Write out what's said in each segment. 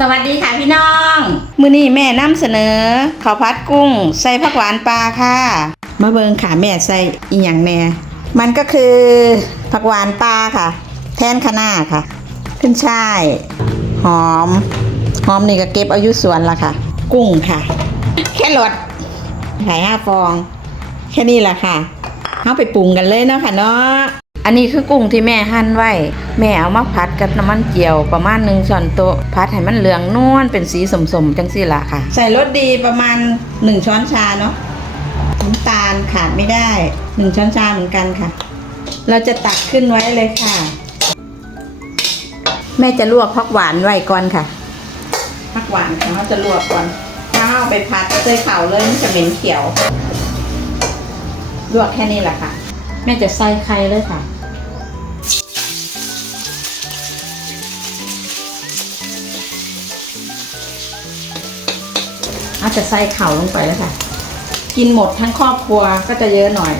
สวัสดีค่ะพี่น้อง มื้อนี้แม่นำเสนอข้าวผัดกุ้ง ใส่ผักหวานปลาค่ะ มาเบิงค่ะแม่ใส่อีหยังแน่ มันก็คือผักหวานปลาค่ะ แทนคะน้าค่ะ ขึ้นช่าย หอม หอมนี่ก็เก็บอายุสวนละค่ะ กุ้งค่ะ แค่รสไข่ห้าฟอง แค่นี้แหละค่ะเอาไปปรุงกันเลยเนาะค่ะเนาะ อันนี้คือกุ้งที่แม่หั่นไว้ แม่เอามาผัดกับน้ำมันเจียวประมาณหนึ่งช้อนโต๊ะผัดให้มันเหลืองนวลเป็นสีสมๆจังสี่ละค่ะ ใส่รสดีประมาณหนึ่งช้อนชาเนาะน้ำตาลขาดไม่ได้หนึ่งช้อนชาเหมือนกันค่ะ เราจะตักขึ้นไว้เลยค่ะ แม่จะลวกผักหวานไว้ก่อนค่ะผักหวานค่ะเราจะลวกก่อนถ้าเอาไปผัดใส่เข่าเลยมันจะเหม็นเขียว ลวกแค่นี้แหละค่ะ แม่จะใส่ไข่เลยค่ะ อาจจะใส่เข่าลงไปแล้วค่ะ กินหมดทั้งครอบครัวก็จะเยอะหน่อย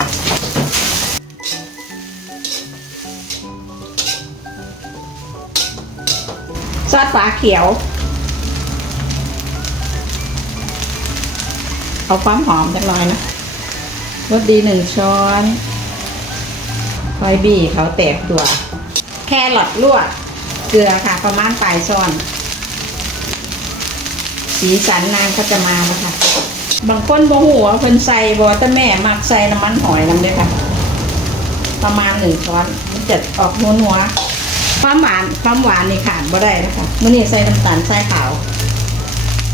ซอสฝาเขียว เอาความหอมจักหน่อยนะรสดีหนึ่งช้อนไฟบี้เขาแตกตัว แครอทลวกเกลือค่ะประมาณปลายช้อน สีสันนางก็จะมาแล้วค่ะบางคนบ่หัวเพิ่นใส่บ่แต่แม่มักใส่น้ำมันหอยน้ำด้วยค่ะ ประมาณหนึ่งช้อนมันจะออกนัวนัวๆความหวานความหวานนี่ขาดบ่ได้นะคะมื่อนี้ใส่น้ำตาลใส่ขาว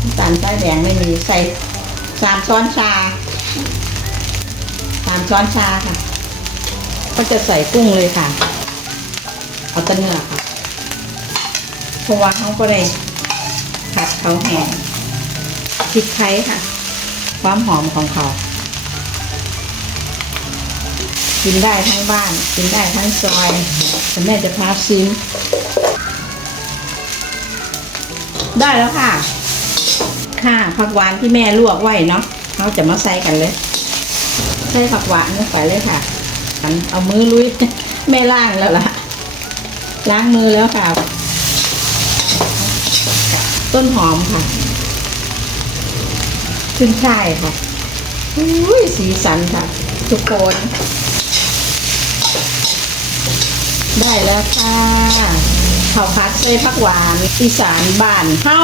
น้ำตาลใส่แดงไม่มีใส่สามช้อนชาสามช้อนชาค่ะ ก็จะใส่กุ้งเลยค่ะ เอาตะเนื้อค่ะเพราะว่าเขาก็ได้ผัดเขาแห้ง พริกไทยค่ะ ความหอมของเขากินได้ทั้งบ้าน กินได้ทั้งซอยแต่แม่จะพาซิม ได้แล้วค่ะ ค่ะผักหวานที่แม่ลวกไว้เนาะเราจะมาใส่กันเลยใส่ผักหวานลงไปเลยค่ะอันเอามือลุยแม่ล้างแล้วล่ะ ล้างมือแล้วค่ะ ต้นหอมค่ะ ขึ้นช่ายค่ะอุ้ยสีสันค่ะ ทุกคน ได้แล้วค่ะข้าวผัดใส่ผักหวานอีสานบ้านเฮ้า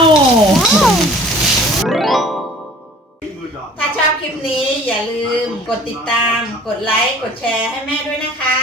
ถ้าชอบคลิปนี้อย่าลืมกดติดตาม กดไลค์ กดแชร์ให้แม่ด้วยนะคะ